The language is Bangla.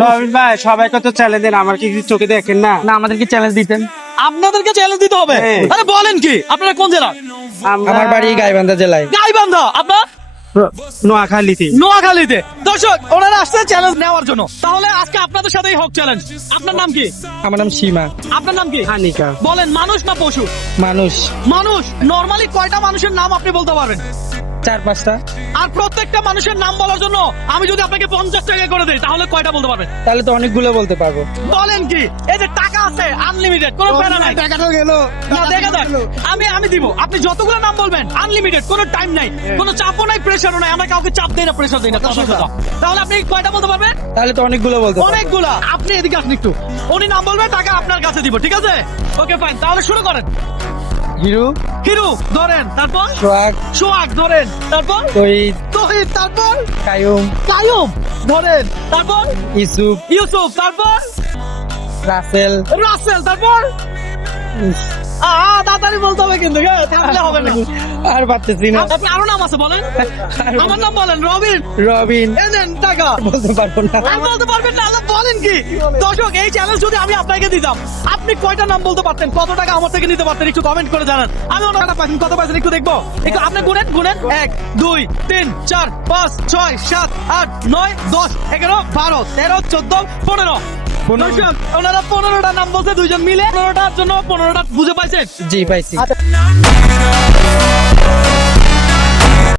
রবিন ভাই সবাইকে তো চ্যালেঞ্জ দেন, আমার কি কিছু চোখে দেখেন না? না আমাদেরকে চ্যালেঞ্জ দিতেন। আপনাদেরকে চ্যালেঞ্জ দিতে হবে? হ্যাঁ। আরে বলেন কি, আপনারা কোন জেলা? আমার বাড়ি গাইবান্ধা জেলায়। গাইবান্ধা। আপনার? নোয়াখালীতে। নোয়াখালীতে। দর্শক, ওনারা আসছে চ্যালেঞ্জ নেওয়ার জন্য। তাহলে আজকে আপনাদের সাথেই হোক চ্যালেঞ্জ। আপনার নাম কি? আমার নাম সীমা। আপনার নাম কি? হানিকা। বলেন, মানুষ না পশু? মানুষ। মানুষ। নরমালি কয়টা মানুষের নাম আপনি বলতে পারবেন? 4-5টা। আর প্রত্যেকটা মানুষের নাম বলার জন্য আমি যদি আপনাকে 50 টাকা করে দেই তাহলে কয়টা বলতে পারবেন? তাহলে তো অনেকগুলো বলতে পারবো। বলেন কি? এই যে টাকা আছে আনলিমিটেড, কোনো প্যারা নাই। টাকাটাও গেল। না, দেখা যাক। আমি দিব। আপনি যতগুলো নাম বলবেন আনলিমিটেড, কোনো টাইম নাই, কোনো চাপও নাই, প্রেসারও নাই। আমরা কাউকে চাপ দেই না, প্রেসার দেই না। তাহলে আপনি কয়টা বলতে পারবেন? তাহলে তো অনেকগুলো বলতে পারবো। অনেকগুলা। আপনি এদিকে আসুন একটু। উনি নাম বলবেন, টাকা আপনার কাছে দিব, ঠিক আছে? ওকে ফাইন, তাহলে শুরু করেন। হিরু, হিরু ধরেন, তারপর সোহাগ, সোহাগ ধরেন, তারপর তহিদ, তহিদ, তারপর কায়ুম, কায়ুম ধরেন, তারপর ইসুফ, ইউসুফ, তারপর রাসেল, রাসেল, তারপর তাড়াতাড়ি বলতে হবে কিন্তু, হ্যাঁ, থাকলে হবে না। আর পারতেছি না। আপনি আরো নাম আছে বলেন। আমার নাম বলেন, রবিন। রবিন। এই নেন টাকা। বলতে পারবো না। আর বলতে পারবেন না? আল্লাহ, বলেন কি? দর্শক, এই চ্যালেঞ্জ যদি আমি আপনাকে দিতাম, আপনি কয়টা নাম বলতে পারতেন, কত টাকা আমার থেকে নিতে পারতেন, একটু কমেন্ট করে জানান। আমি অন্য টাকা পাইছেন, কত পাইছেন একটু দেখবো। একটু আপনি গুনেন, গুনেন। 1 2 3 4 5 6 7 8 9 10 11 12 13 14 15। দর্শক, ওনারা 15টা নাম বলতে, দুইজন মিলে 15টার জন্য 15টা বুঝে পাইছেন। জি পাইছি।